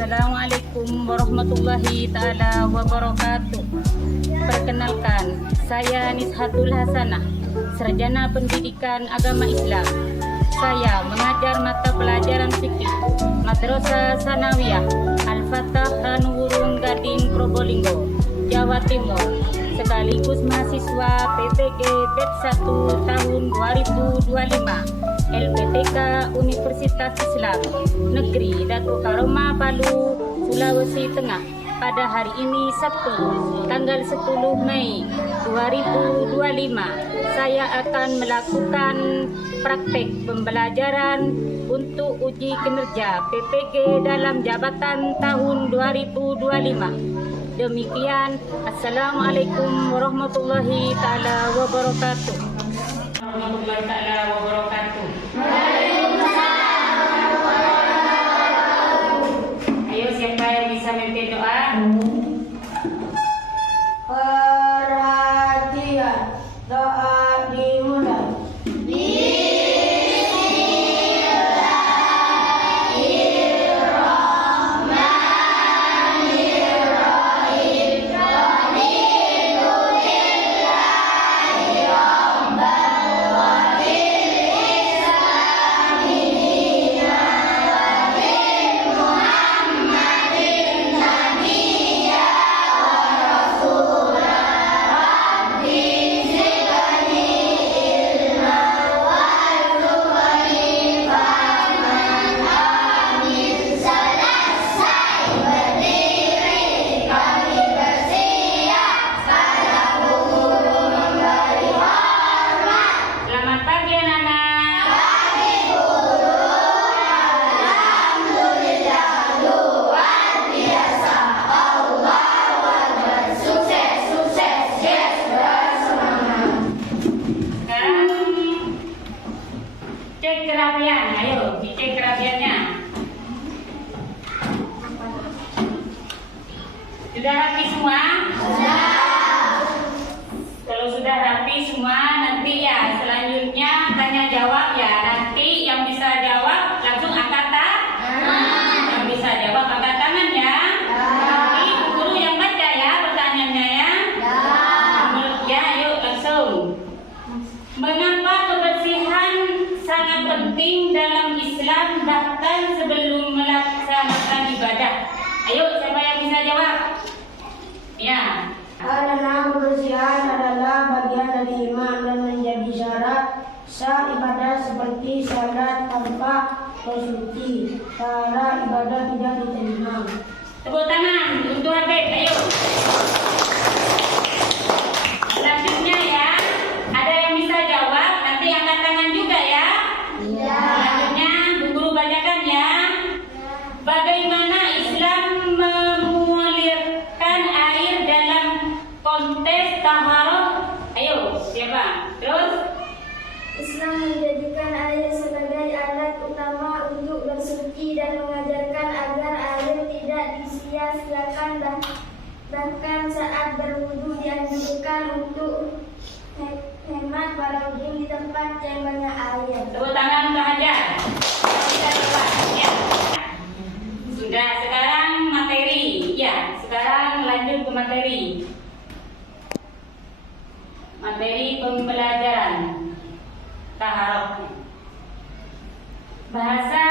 Assalamualaikum warahmatullahi ta'ala wabarakatuh. Perkenalkan, saya Nishatul Hasanah, Sarjana Pendidikan Agama Islam. Saya mengajar mata pelajaran fikih Madrasah Sanawiyah Al-Fatah Ranuwurung Gading Probolinggo, Jawa Timur, sekaligus mahasiswa PPG Batch 1 tahun 2025 LPTK Universitas Islam Negeri Datuk Karoma Palu, Sulawesi Tengah. Pada hari ini Sabtu, tanggal 10 Mei 2025, saya akan melakukan praktek pembelajaran untuk uji kinerja PPG dalam jabatan tahun 2025. Demikian, Assalamualaikum warahmatullahi ta'ala wabarakatuh. Warahmatullahi ta'ala wabarakatuh. Ayo, siapa yang bisa memimpin doa? Perhatian, doa dimulai. Cek kerapian, ayo dicek kerapiannya. Sudah rapi semua? Sudah. Kalau sudah rapi semua, nanti ya selanjutnya tanya jawab ya. Nanti yang bisa jawab langsung angkat tangan. Yang bisa jawab angkat tangan ya. Nanti guru yang baca ya pertanyaannya ya. Ya, yuk langsung. Mengapa kebersihan sangat penting dalam Islam bahkan sebelum melaksanakan ibadah? Ayo, siapa yang bisa jawab? Ya. Karena kebersihan adalah bagian dari iman dan menjadi syarat sah ibadah seperti salat tanpa bersuci. Cara ibadah tidak diterima. Tepuk tangan untuk Habib, ayo. Selanjutnya ya, ada yang bisa jawab, nanti angkat tangan juga ya. Iya. Selanjutnya, Bu Guru bacakan ya. Bagaimana Islam memulirkan air dalam konteks taharah? Ayo, siapa? Terus? Islam menjadikan air sebagai alat utama untuk bersuci dan mengajarkan agar air tidak disia-siakan, bahkan saat berwudu dianjurkan untuk hemat walaupun di tempat yang banyak air. Tepuk tangan untuk Hajar. Kita coba, ya. Sudah, sekarang materi. Ya, sekarang lanjut ke materi. Materi pembelajaran taharah. Bahasa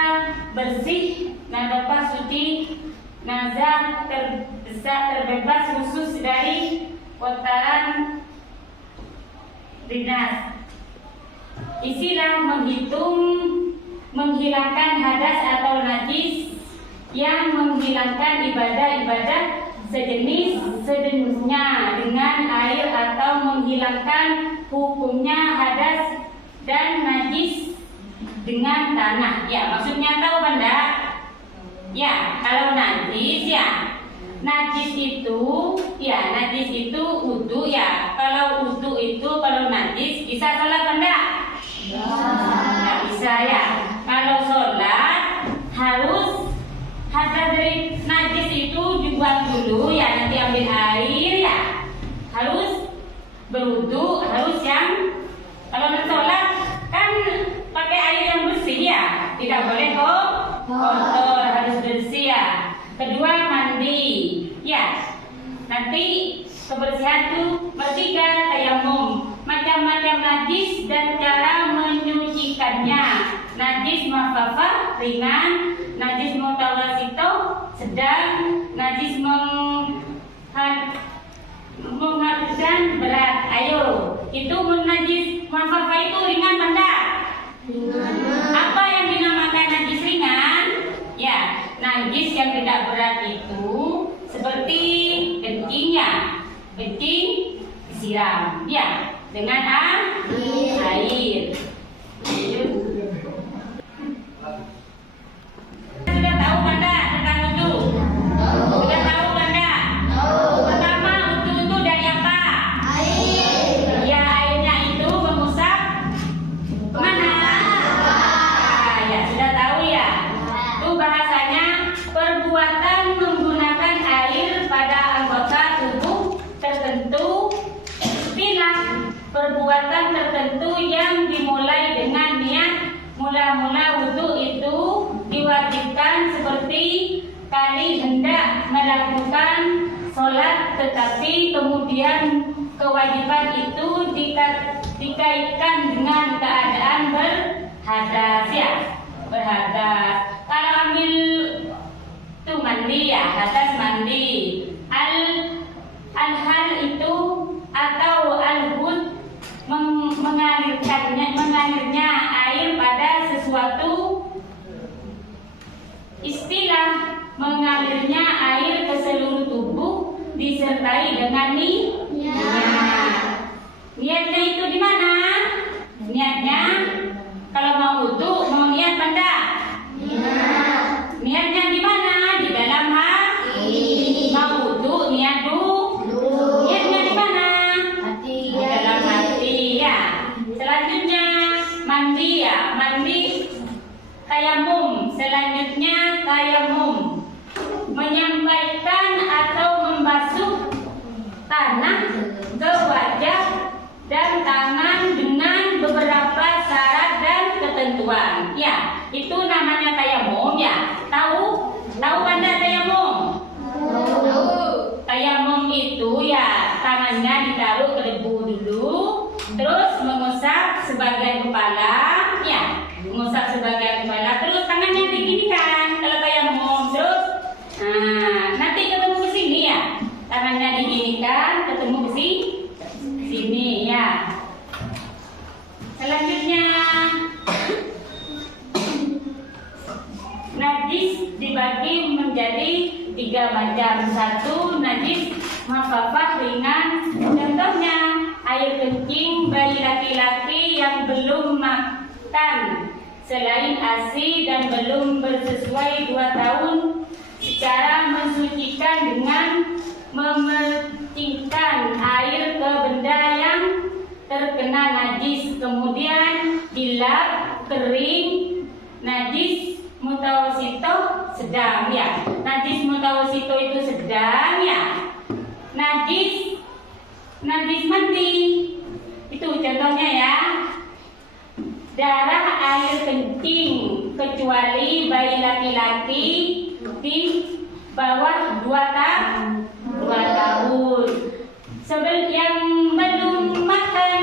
bersih, nadafah suci, nazah terbebas khusus dari kotoran dinas. Istilah menghitung, menghilangkan hadas atau najis, yang menghilangkan ibadah-ibadah sejenisnya dengan air atau menghilangkan hukumnya hadas dan najis dengan tanah. Ya, maksudnya tahu Banda? Ya, kalau najis ya, najis itu wudu ya. Kalau wudu itu, kalau najis bisa sholat Banda? Ya. Nggak bisa ya. Kalau sholat harus hadas dari najis itu dibuang dulu ya, nanti ambil air ya. Harus berwudu, harus yang kalau sholat kan pakai air yang bersih ya, tidak boleh kotor, harus bersih ya. kedua mandi. Ya, nanti kebersihan itu bertiga tayamum. Macam-macam najis dan cara menyucikannya. Najis mukhafafah ringan, najis mutawasito sedang, najis mengharuskan berat. Ayo, itu najis mukhafafah itu ringan mana? Apa yang dinamakan najis ringan? Ya, najis yang tidak berat itu seperti kencingnya. Kencing disiram, ya, dengan air. Sudah tahu Anda tentang wudu? Sudah tahu Anda? Pertama, wudu itu dari apa? Ya, airnya itu mengusap mana? Ya, sudah tahu ya. Itu bahasanya perbuatan menggunakan air pada anggota tubuh tertentu. Istilah perbuatan tertentu yang dimulai dengan niat. Mula-mula wudu itu diwajibkan seperti kali hendak melakukan sholat, tetapi kemudian kewajiban itu dikaitkan dengan keadaan berhadas, ya, berhadas. Kalau ambil itu mandi, ya, hadas mandi. Al-hal itu atau al-hud mengalirnya air pada sesuatu. Istilah mengalirnya air ke seluruh tubuh disertai dengan niatnya itu di mana? Niatnya kalau mau wudu mau niat pada? Niatnya di mana? Di dalam hati. Mau wudu niat dulu. Niatnya di mana? Di dalam hati, ya. Selanjutnya mandi, ya, mandi tayamum. Selanjutnya tayamum menyampaikan atau membasuh tanah ke wajah dan tangan dengan beberapa syarat dan ketentuan. Ya, itu namanya tayamum, ya. Tahu Anda tayamum? Tayamum itu, ya, tangannya ditaruh ke debu dulu, terus mengusap sebagian kepala, ya, mengusap sebagian kepala, terus tangannya diginikan kalau tayamum, terus nanti ketemu ke sini, ya, tangannya diginikan ketemu ke sini, ya. Selanjutnya najis dibagi menjadi 3 macam. 1, najis mukhafafah ringan. Contohnya air kencing bayi laki-laki yang belum makan selain ASI dan belum bersesuai 2 tahun. Secara mensucikan dengan memercikkan air ke benda yang terkena najis, kemudian dilap kering. Najis mutawasito sedang, ya. Najis mutawasito itu sedang, ya. Najis mandi itu contohnya, ya, darah air kencing kecuali bayi laki-laki di bawah 2 tahun. Yang belum makan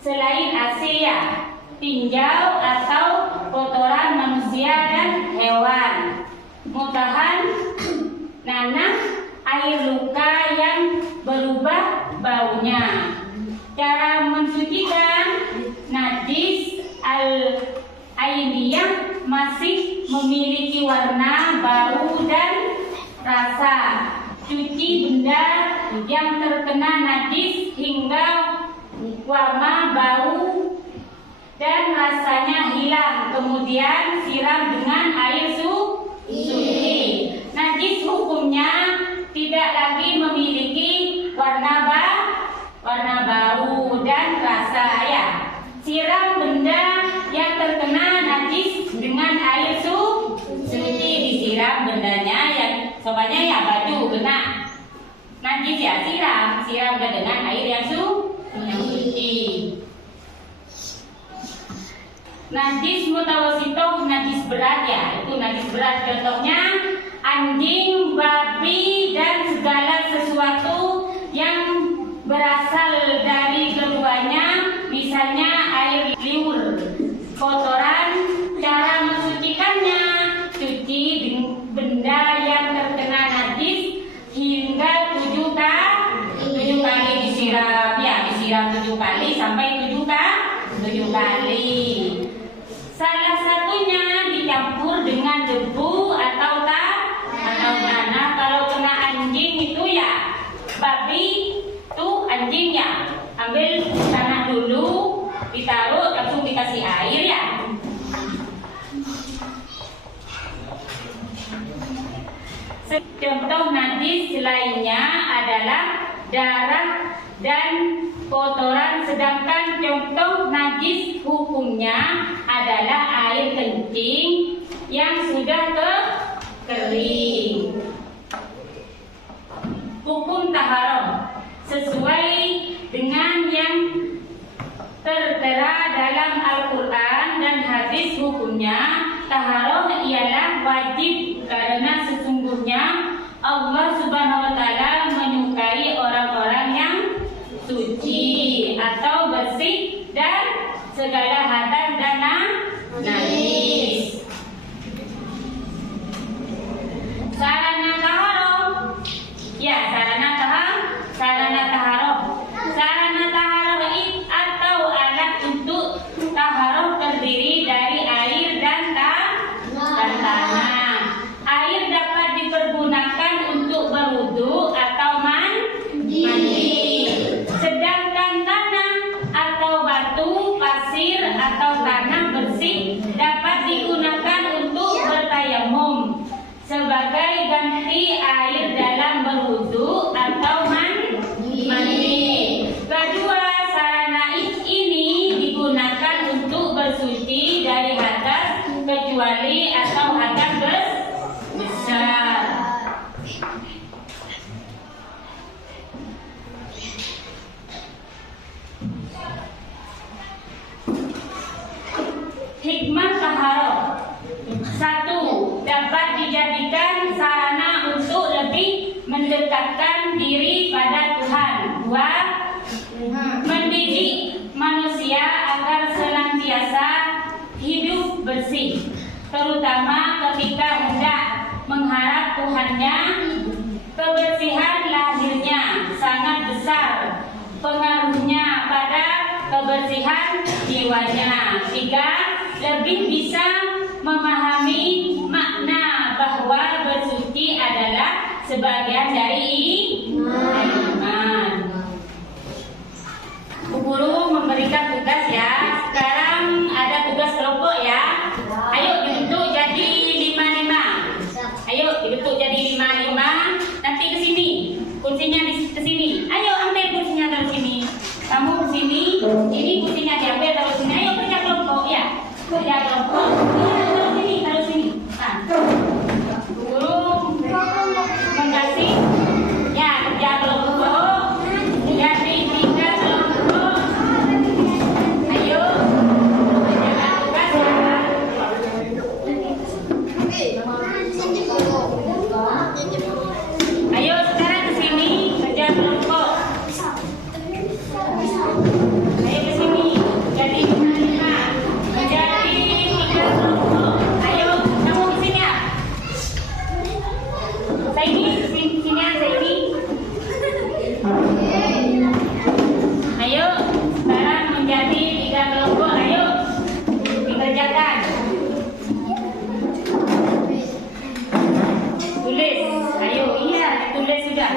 selain ASI, ya, tinjau atau kotoran manusia dan hewan. Mutahan nanah air luka yang berubah baunya. Cara mensucikan najis al-ainiyah masih memiliki warna, bau dan rasa. Cuci benda yang terkena najis hingga warna, bau dan rasanya hilang, kemudian siram dengan air suci. Najis hukumnya tidak lagi memiliki warna, bau dan rasa, ya. Siram benda yang terkena najis dengan air suci. Disiram bendanya, yang sobatnya, ya, baju kena najis, ya, siram dengan air yang suci. Najis mutawasito, najis berat, ya, itu najis berat. Contohnya anjing Contoh najis lainnya adalah darah dan kotoran, sedangkan contoh najis hukumnya adalah air kencing yang sudah kering. Hukum taharah sesuai dengan yang tertera dalam Al-Quran dan hadis, hukumnya taharah ialah wajib karena sesungguhnya Allah Subhanahu wa Ta'ala menyukai orang-orang yang suci atau bersih dan segala hadas dan najis. Sarana taharah. Ya, sarana taharah. Sarana taharah atau alat untuk taharah terdiri dari air dan tanah. Air dapat dipergunakan untuk berwudu atau mandi. Sedangkan tanah atau batu, pasir atau tanah bersih dapat digunakan untuk bertayamum sebagai ganti air dalam berwudu atau mandi. Kedua sarana ini digunakan untuk bersuci dari hadas kecuali atau hadas besar. Hikmah taharah. 1. Dapat dijadikan sarana untuk lebih mendekatkan diri pada Tuhan. 2. Mendidik manusia agar senantiasa hidup bersih, terutama ketika hendak mengharap Tuhannya. Kebersihan lahirnya sangat besar pengaruhnya pada kebersihan jiwanya. 3. Lebih bisa memahami makna bahwa bersuci adalah sebagian dari iman. Bu Guru memberikan tugas ya. Sekarang ada tugas kelompok ya. Ayo dibentuk jadi 5-5. Ayo dibentuk jadi 5-5. Nanti ke sini. Kursinya ke sini. Ayo ambil kursinya taruh sini. Kamu ke sini. Ini kursinya diambil taruh sini. Ayo kerja kelompok ya. Kerja kelompok. Taruh sini. Nah. Bu Guru mengasih ya kerja kelompok. Jadi 3 kelompok. Ayo. Jangan tugas ya. Ayo sekarang ke sini kerja kelompok. Ayo ke sini jadi 5. Jadi 3 kelompok. Ayo kamu ke sini ya. Saya ini sini ya, saya ini. Ayo sekarang menjadi 3 kelompok. Ayo dikerjakan. Tulis. Ayo iya ditulis sudah.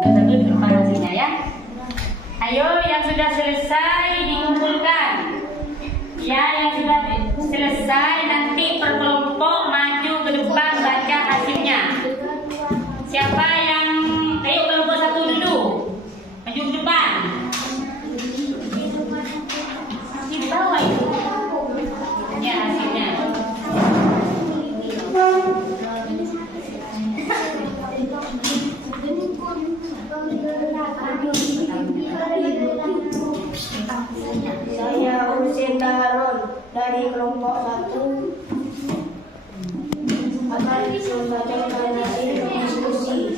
Tersebut di depan hasilnya ya. Ayo yang sudah selesai dikumpulkan. Ya, yang sudah selesai nanti per kelompok maju ke depan baca hasilnya. Siapa yang ayo kelompok satu dulu maju ke depan. Di bawah itu. Ya hasilnya. Saya Husin Harun dari kelompok 1 akan membacakan hasil diskusi.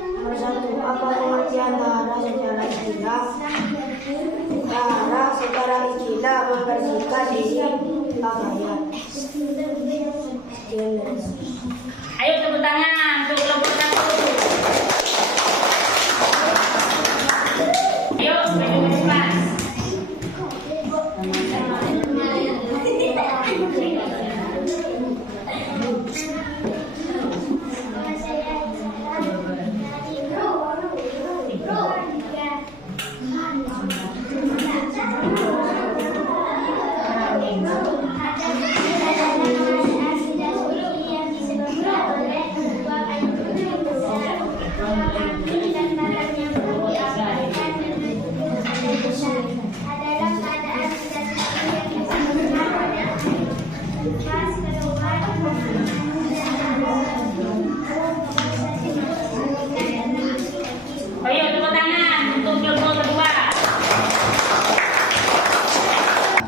Nomor 1, apa pengertian tahara secara istilah? Tahara secara istilah membersihkan diri pakaian. Ayo tepuk tangan untuk kelompok satu. Ayo maju ke depan. Ayo tepuk tangan untuk kelompok kedua.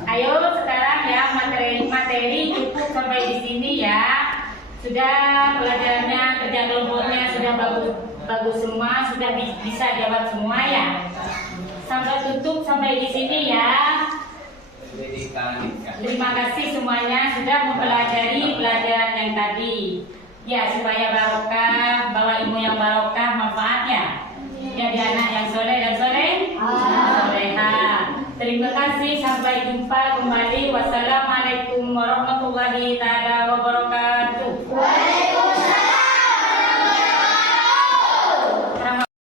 Ayo sekarang ya materi cukup sampai di sini ya. Sudah pelajarannya, kerja kelompoknya sudah bagus semua, sudah bisa jawab semua ya. Sampai tutup sampai di sini ya. Terima kasih semuanya sudah mempelajari pelajaran yang tadi. Ya, supaya barokah, bawa ilmu yang barokah, manfaatnya. Jadi anak yang soleh dan soleha. Terima kasih, sampai jumpa kembali. Wassalamualaikum warahmatullahi wabarakatuh.